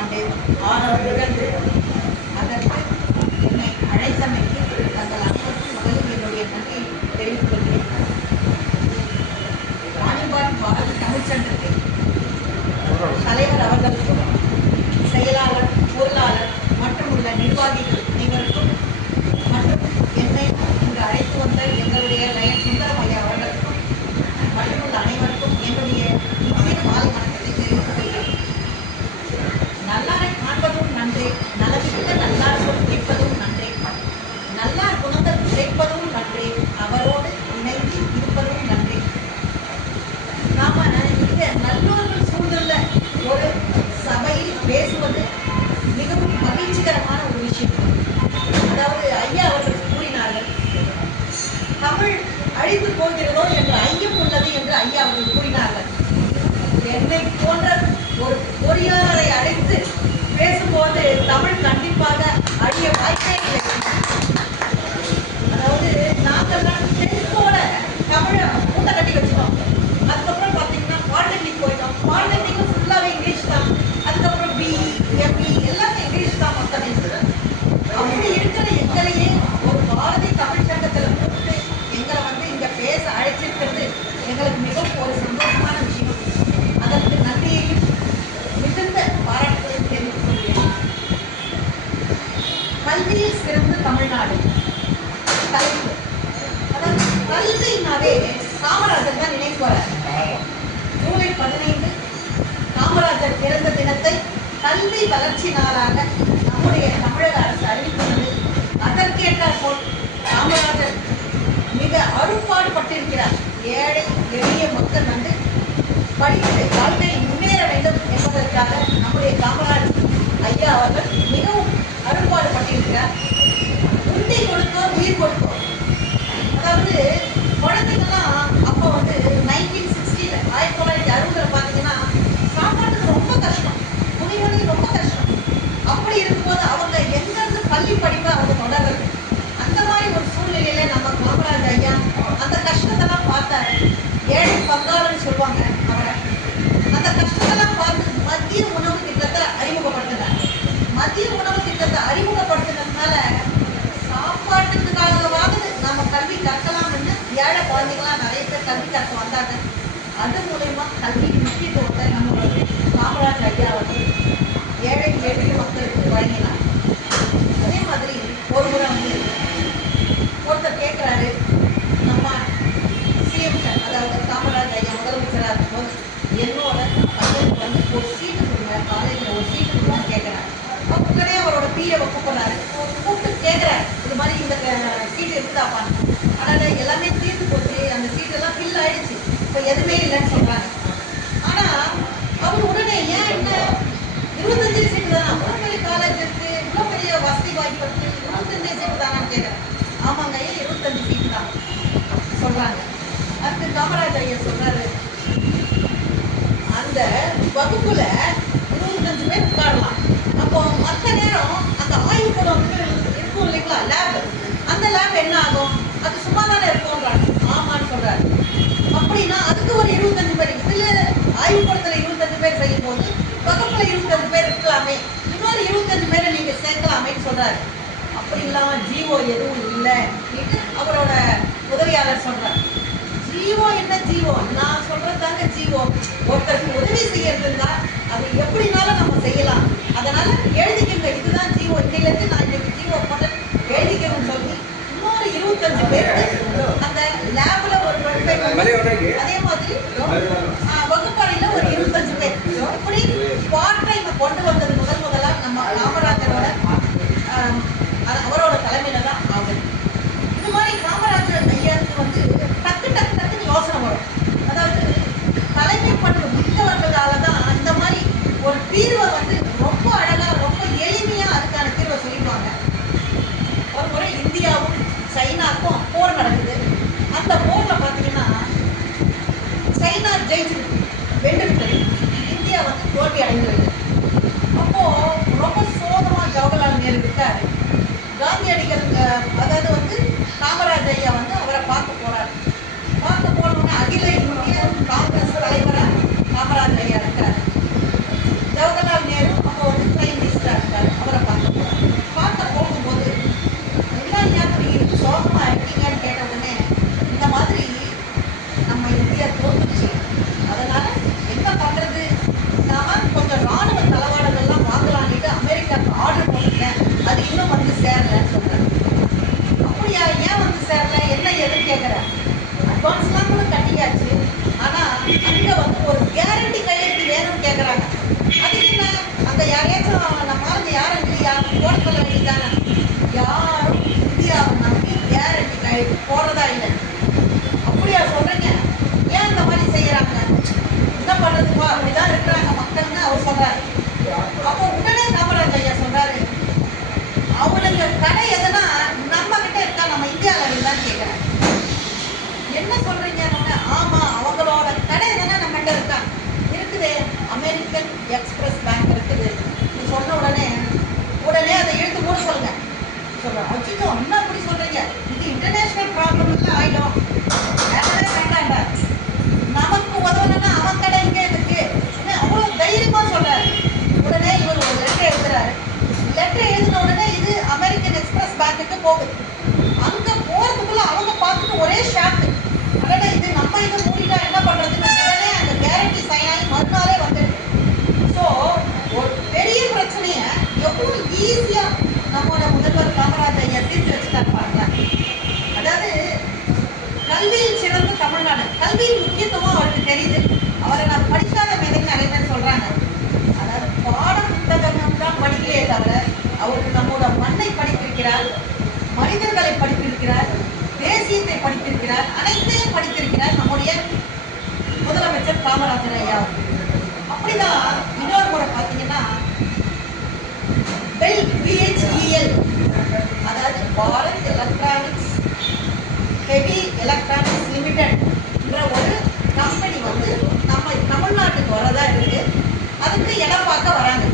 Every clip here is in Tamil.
ஆண்டு ஆரம்பம் நிகழ்ந்து அதற்கு என்னை அழைத்தமைக்கு தங்கள் அனைவருக்கும் முதலில் என்னுடைய நன்றியை தெரிவித்துக் கொள்கிறேன். வாணிபாடி பாரதி தமிழ்ச்சங்கத்தின் தலைவர் அவர்களுக்கும் செயலாளர், பொருளாளர் மற்றும் உள்ள நிர்வாகிகள் அனைவருக்கும் மற்றும் என்னை இங்கு அழைத்து வந்த எங்களுடைய லயன் சுந்தரம் ஐயா அவர்களுக்கும் மற்றும் உள்ள அனைவருக்கும் என்னுடைய இந்திய மாலை வணக்கத்தை தெரிவித்துக் கொள்கிறேன். நல்லாரை காண்பதும் நன்றே, நலமிக்க நல்லார் சொல் கேட்பதும் நன்றே, நல்லார் குணங்கள் கிடைப்பதும் நன்றே, அவரோடு இணைந்து இருப்பதும் நன்றே. நாம இங்க நல்லோர்கள் சூழ்ந்துள்ள ஒரு சபையில் பேசுவது மிகவும் மகிழ்ச்சிகரமான ஒரு விஷயம். அதாவது ஐயா அவர்கள் கூறினார்கள், தமிழ் அழிந்து போகிறதோ என்ற ஐயம் உள்ளது என்று ஐயா அவர்கள் கூறினார்கள். என்னை போன்ற ஒரு பொறியாளரை அழைத்து பேசும்போது தமிழ் கண்டிப்பாக அழிய வாய்ப்பே இல்லை. அதாவது நாங்கள் டென்த்தோட தமிழை மூட்டை கட்டி வச்சுட்டோம். அதுக்கப்புறம் பார்த்தீங்கன்னா பாலிடெக்னிக் போயிட்டோம். பாலிடெக்னிக்கும் ஃபுல்லாகவே இங்கிலீஷ் தான். அதுக்கப்புறம் பிஇ, எம்இ எல்லாமே இங்கிலீஷ் தான் மொத்தம். அப்படி இருக்கிற எங்களையே ஒரு பாரதி தமிழ் சங்கத்தில் கூப்பிட்டு எங்களை இங்கே பேச அழைச்சிருக்கிறது எங்களுக்கு மிகவும் ஒரு சந்தோஷமான விஷயம். அதற்கு நன்றியையும் மிகுந்த பாராட்டுகளையும் தெரிவித்துக் கொள்கிறேன். கல்வியில் சிறந்த தமிழ்நாடு தலைப்பு. அதாவது கல்வினாவே காமராஜர் தான் நினைவு வரார். ஜூலை 15 காமராஜர் பிறந்த தினத்தை கல்வி வளர்ச்சி நாளாக நம்முடைய தமிழக அரசு அறிவித்துள்ளது. அதற்கேற்றார் போல் காமராஜர் மிக அரும்பாடுபட்டிருக்கிறார். ஏழை எளிய மக்கள் படித்து வாழ்க்கையில் முன்னேற வேண்டும் என்பதற்காக நம்முடைய காமராஜர் ஐயா அவர்கள் மிகவும் அரும்பாடுபட்டிருக்கிறார். உண்டி கொடுத்தோம், உயிர் கொடுத்தோம். அதாவது குழந்தைங்கள்லாம் அப்போ 1960 1960 பார்த்தீங்கன்னா சாப்பாட்டுக்கு ரொம்ப கஷ்டம், துணிமணிக்கு ரொம்ப கஷ்டம். அப்படி இருக்கும்போது அவங்க எங்கிருந்து பள்ளி படிப்பை அவங்க தொடர்றது. அந்த மாதிரி ஒரு சூழ்நிலையில நம்ம காமராஜ் ஐயா அந்த கஷ்டத்தெல்லாம் பார்த்தாரு. ஏழை பங்காளன்னு சொல்லுவாங்க அவரை. அந்த கஷ்டத்தெல்லாம் பார்த்து மத்திய உணவு திட்டத்தை அறிமுகப்படுத்தினார். மத்திய உணவு திட்டத்தை அறிமுகப்படுத்தினதுனால சாப்பாட்டுக்காகவாவது நம்ம கல்வி கற்கலாம்னு ஏழை குழந்தைங்களாம் நிறைய பேர் கல்வி கற்க வந்தாங்க. அது மூலயமா கல்வியின் முக்கியத்துவத்தை நம்ம காமராஜ் ஐயா அவர்கள் ஏழை எளிய மக்களுக்கு வழங்கினார். அதே மாதிரி ஒரு முறை ஒருத்தர் கேட்குறாரு, நம்ம சிஎம் சார் அதாவது காமராஜ் ஐயா முதலமைச்சராக இருக்கும்போது என்னோட பையனுக்கு ஒரு சீட்டு கொடுங்க, காலேஜில் ஒரு சீட்டு கொடுங்க கேட்குறாரு. உடனே அவரோட பிஏவை கூப்பிட்றாரு. கூப்பிட்டு கேட்குறாரு, இது மாதிரி இந்த சீட்டு இருக்குதாப்பான்னு. அதனால் எல்லாமே தீர்த்து போச்சு, அந்த சீட்டெல்லாம் ஃபில் ஆகிடுச்சு, இப்போ எதுவுமே இல்லைன்னு சொல்கிறாங்க. ஆனால் அவர் உடனே ஏன் என்ன 25 சீட்டு தானே, இவ்வளோ பெரிய காலேஜ் இருக்குது, இவ்வளோ பெரிய வசதி வாய்ப்பு இருக்குது, 25 சீட்டு தானான்னு கேட்குறேன். ஆமாங்க ஐயா 25 சீட்டு தான் சொல்கிறாங்க. அதுக்கு காமராஜ் ஐயா சொல்கிறாரு, அந்த வகுப்புல 25 பேர் உட்காரலாம். அப்போ மற்ற நேரம் அந்த ஆய்வுக்கூடம் இருக்கும் இல்லைங்களா, லேப், அந்த லேப் என்ன ஆகும், அது சும்மா தானே இருக்கும்ன்றாங்க. ஆமான்னு சொல்றாரு. அப்படின்னா அதுக்கு ஒரு 25 பேர், இதில் ஆய்வுக்கூடத்தில் 25 பேர் செய்யும் போது வகுப்புல 25 பேர் இருக்கலாமே, இன்னொரு 25 பேரை நீங்க சேர்க்கலாமேன்னு சொல்றாரு. அப்படி இல்லாம ஜீவோ எதுவும் இல்லை அவரோட உதவியாளர் சொல்றாரு. ஜீவோ என்ன ஜீவோ, நான் சொல்றதாங்க ஜீவோ. ஒருத்தருக்கு உதவி செய்யறதுன்னா அது எப்படினாலும் நம்ம செய்யலாம். அதனால எழுதிக்கங்க, இதுதான் ஜீவோ, இன்னிலிருந்து நான் இன்னைக்கு ஜீவோ போட்டு எழுதிக்கணும்னு சொல்லி இன்னொரு 25 பேருக்கு அந்த லேப்ல ஒரு 25, அதே மாதிரி வகுப்பறையில ஒரு 25 பேர், இப்படி பார்ட் டைம் கொண்டு வந்தது முதலாக நம்ம காமராஜரோட அவரோட தலைமையில தான் ஆகும். இது மாதிரி காமராஜர் ஐயாவுக்கு டக்குன்னு யோசனை வரும். அதாவது தலைமை பண்பு மிக்கவர்களால தான் இந்த மாதிரி ஒரு தீர்வை ரொம்ப அழகா ரொம்ப எளிமையா அதுக்கான தீர்வை சொல்லிடுவாங்க. ஒரு முறை இந்தியாவும் சைனாக்கும் போர் நடக்குது. அந்த போர்ல பார்த்தீங்கன்னா சைனா ஜெயிச்சு வென்றுவிட்டது, இந்தியா தோல்வி அடைந்தது. அப்போ ரொம்ப சோகமா ஜவஹர்லால் நேரு இருக்காரு. காந்தியடிகள் அதாவது காமராஜ் ஐயா அவரை பார்க்க போறாரு. பார்க்க போனோம்னா அகில இந்திய காங்கிரஸ் தலைவராக காமராஜ் ஐயா இருக்காரு. ஜவஹர்லால் நேரு அப்போ அமெரிக்கன் எக்ஸ்பிரஸ் பேங்க் இருக்குது. நீ சொன்ன உடனே அதை இழுத்து மூட சொல்லுங்க. சொல்கிறேன் அச்சிக்கோ என்ன அப்படி சொல்கிறீங்க, இது இன்டர்நேஷ்னல் ப்ராப்ளம்ல ஆகிடும், வேண்டவே வேண்டாண்டா, நமக்கு உதவணும்னா அவன் கடை இங்கே இருக்கு அவ்வளோ தைரியமாக சொல்கிறாரு. உடனே இவர் ஒரு லெட்டர் எழுதுறாரு. லெட்டர் எழுதின உடனே இது அமெரிக்கன் எக்ஸ்பிரஸ் பேங்க்குக்கு போகுது. அங்கே போகிறதுக்குள்ள அவங்க பார்த்துட்டு ஒரே ஷாக்கு, உடனே இது நம்ம இதை மூடிட்டா என்ன பண்ணுறதுன்னு உடனே அந்த கேரண்டி சைன் ஆகி மறுநாளே வந்துடுது. ஸோ ஒரு பெரிய பிரச்சனையை எவ்வளோ ஈஸியாக நம்மளோட முதல்வர் காமராஜர் ஐயா தீர்த்து வச்சுட்டாரு பாருங்க. அதாவது கல்வியில் சிறந்த தமிழ்நாடு, கல்வியின் முக்கியத்துவம் அவருக்கு தெரியுது. அவரை நான் படிக்காத மேதைன்னு நிறைய பேர் சொல்கிறாங்க. அதாவது பாட புத்தகம் தான் படிக்கலையே தவிர அவருக்கு நம்மளோட மண்ணை படித்திருக்கிறார், மனிதர்களை படித்திருக்கிறார், தேசியத்தை படித்திருக்கிறார், அனைத்தையும் படித்திருக்கிறார் நம்முடைய முதலமைச்சர் காமராஜர் ஐயா. அப்படிதான் இன்னொரு முறை பார்த்தீங்கன்னா BHEL, அதாவது Bharat electronics heavy electronics limited என்ற ஒரு கம்பெனி வந்து நம்ம தமிழ்நாட்டுக்கு வரதா இருக்கு. அதுக்கு இடம் பார்க்க வராங்க.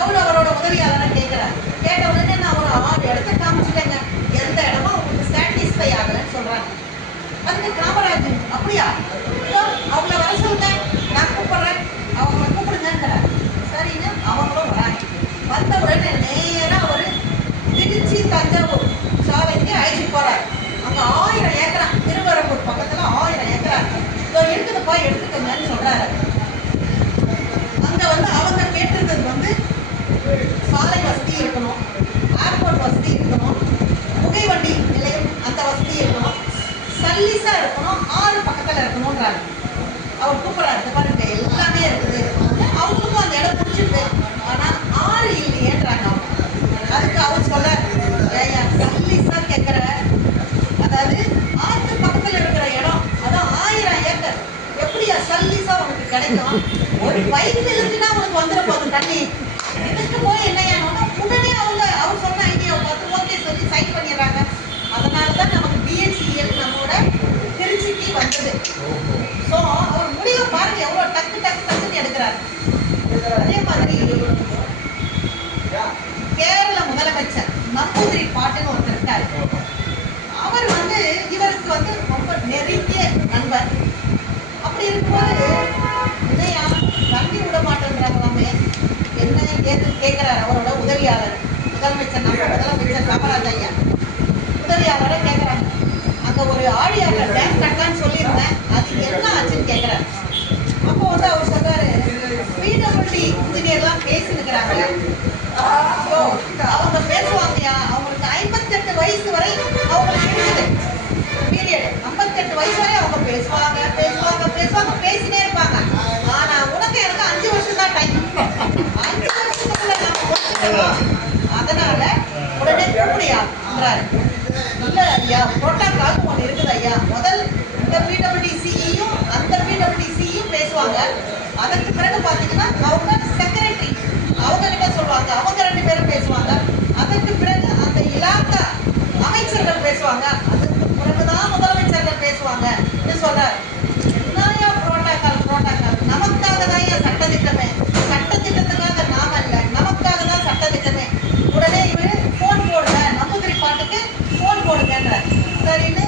அவரோட உதவியாளரை கேட்குறாரு. கேட்ட உடனே நான் ஒரு 6 இடத்த காமிச்சிட்டேங்க, எந்த இடமும் அவங்களுக்கு சாட்டிஸ்ஃபை ஆகலைன்னு சொல்கிறாங்க. அதுக்கு காமராஜர் அப்படியா, அவங்கள வர சொல்லுங்க, நான் கூப்பிட்றேன், அவங்கள கூப்பிடுங்கிறார். சரின்னு அவங்களும் வராங்க. வந்த உடனே நேராக அவர் திருச்சி தஞ்சாவூர் சாலைக்கு அழைச்சிட்டு போகிறார். அங்கே 1000 ஏக்கரா, திருவரம்பூர் பக்கத்தில் 1000 ஏக்கரா இதோ இருக்குதுப்பா எடுத்துக்கங்கன்னு சொல்கிறாரு. அங்கே வந்து அவங்க கேட்டிருந்தது வந்து சாலை வசதி இருக்கணும், ஏர்போர்ட் வசதி இருக்கணும், புகைவண்டி நிலையம் அந்த வசதி இருக்கணும், சல்லிஸாக இருக்கணும், 6 பக்கத்தில் இருக்கணுன்றாங்க. அவர் கூப்பிட்றாரு, பாருங்க எல்லாமே இருக்குது. அவங்களுக்கும் அந்த இடம் பிடிச்சிருக்கு, ஆனால் 6 இல்லையேன்றாங்க அவங்க. அதுக்கு அவர் சொல்ல, ஏயா சல்லிஸாக கேட்குற, அதாவது 6 பக்கத்தில் இருக்கிற இடம் அதான் 1000 ஏக்கர், எப்படியா சல்லிஸாக உனக்கு கிடைக்கும்? ஒரு பைப் இருந்துச்சுன்னா உனக்கு வந்துட போகுது தண்ணி, இதுக்கு போய் என்னையானோன்னா உடனே அவர் சொன்ன ஐடியாவை பார்த்து ஓகே சொல்லி சைன் பண்ணிடுறாங்க. அதனால தான் நமக்கு BHEL நம்மளோட திருச்சிக்கு வந்தது. ஸோ அவர் முடிவை பாருங்க எவ்வளோ டக்குன்னு எடுக்கிறாரு. அதே மாதிரி கேரள முதலமைச்சர் நம்பூதிரி பாட்டுன்னு ஒருத்தர் இருக்காரு. அவர் வந்து இவருக்கு வந்து ரொம்ப நெருங்கிய நண்பர். அப்படி இருக்கும்போது இதையா தண்ணி விட மாட்டேங்கிறாங்களாமே, என்ன ஏதுன்னு கேட்குறாரு அவரோட உதவியாளர். முதலமைச்சர் நம்ம முதலமைச்சர் காமராஜ் ஐயா உதவியாளரை கேட்குறாங்க. அங்கே ஒரு ஆழியாரில் டேம் கட்டலான்னு சொல்லியிருந்தேன், அது என்ன ஆச்சுன்னு கேட்குறாரு. அப்போ வந்து அவர் சொல்கிறாரு, PWD இன்ஜினியர்லாம் பேசினுக்கிறாங்க, அவங்க பேசுவாங்கயா, அவங்களுக்கு 58 வயசு வரை அவங்களுக்கு இருக்குது பீரியட். 58 வயசு வரை அவங்க பேசுவாங்க பேசினே இருப்பாங்க. ஆனா உனக்கு எனக்கு 5 வருஷம் தான் டைம், 5 வருஷத்துக்குள்ள நம்ம முடிச்சுக்கணும், அதனால உடனே கூப்பிடியான்றாரு. இல்ல ஐயா, புரோட்டோகால் ஒன்று இருக்குது ஐயா, முதல் இந்த PWDCயும் அந்த PWDCயும் பேசுவாங்க, அதற்கு பிறகு பார்த்தீங்கன்னா அவங்க செக்ரட்டரி அவங்க கிட்ட சொல்லுவாங்க, அவங்க 2 பேரும் பேசுவாங்க, அதற்கு பிறகு அந்த இலாக்கா அமைச்சர்கள் பேசுவாங்க, அதுக்கு பிறகுதான் முதலமைச்சர்கள் பேசுவாங்க சொல்றாரு. என்னையா புரோட்டோகால், நமக்காக தான் ஏன் சட்டத்திட்டமே, சட்டத்திட்டத்துக்காக நாம இல்லை, நமக்காக தான் சட்டத்திட்டமே. உடனே இவரு போன் போடுங்க, நம்பூதிரி பாட்டுக்கு போன் போடுங்கன்ற. சரின்னு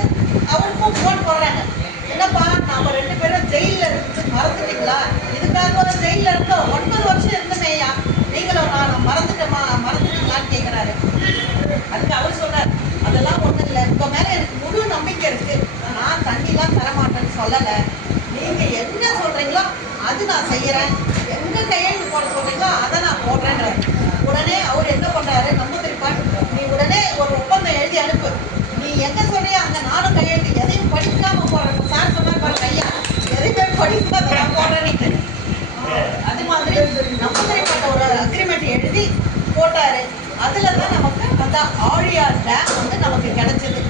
அவருக்கும் போன் போடுறாங்க. என்னப்பா நாம 2 பேரும் ஜெயிலில் இருந்து மறந்துட்டீங்களா? இதுக்காக ஒரு ஜெயிலில் இருந்தோம், 9 வருஷம் இருந்தமேயா, நீங்களும் நான் மறந்துட்டீங்களான்னு கேட்குறாரு. அதுக்கு அவர் சொல்றாரு, அதெல்லாம் ஒன்றும் இல்லை, இப்போ மேலே எனக்கு முழு நம்பிக்கை இருக்கு, நான் தண்ணிலாம் தரமாட்டேன்னு சொல்லலை, நீங்க என்ன சொல்றீங்களோ அது நான் செய்யறேன், எங்க கையெழுத்து போட சொல்றீங்களோ அதை நான் போடுறேன்னு. உடனே அவர் என்ன பண்றாரு, நம்பூதிரி பாட்டு, நீ உடனே ஒரு ஒப்பந்தம் எழுதி அனுப்பு, நீ எங்க சொல்றியோ அங்க நானும் கையெழுத்து, எதையும் படிக்காம போடுறேன். சார் சொன்னார் பாருங்க ஐயா, எதையுமே படிக்காம நான் போடுறேன்னு. அது மாதிரி நம்பூதிரி பாட்ட ஒரு அக்ரிமெண்ட் எழுதி போட்டாரு. அதுல தான் நமக்கு அந்த ஆழியார் டேம் வந்து நமக்கு கிடைச்சது.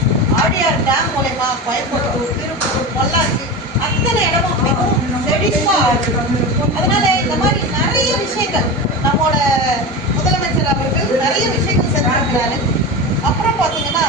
ஆழியார் டேம் மூலமா கோயம்புத்தூர், திருப்பூர், பொள்ளாச்சி அத்தனை இடமும் மிகவும் செழிப்பா இருக்கு. அதனால இந்த மாதிரி நிறைய விஷயங்கள் நம்மளோட முதலமைச்சர் அவர்கள் நிறைய விஷயங்கள் செஞ்சிருக்கிறாரு. அப்புறம் பார்த்தீங்கன்னா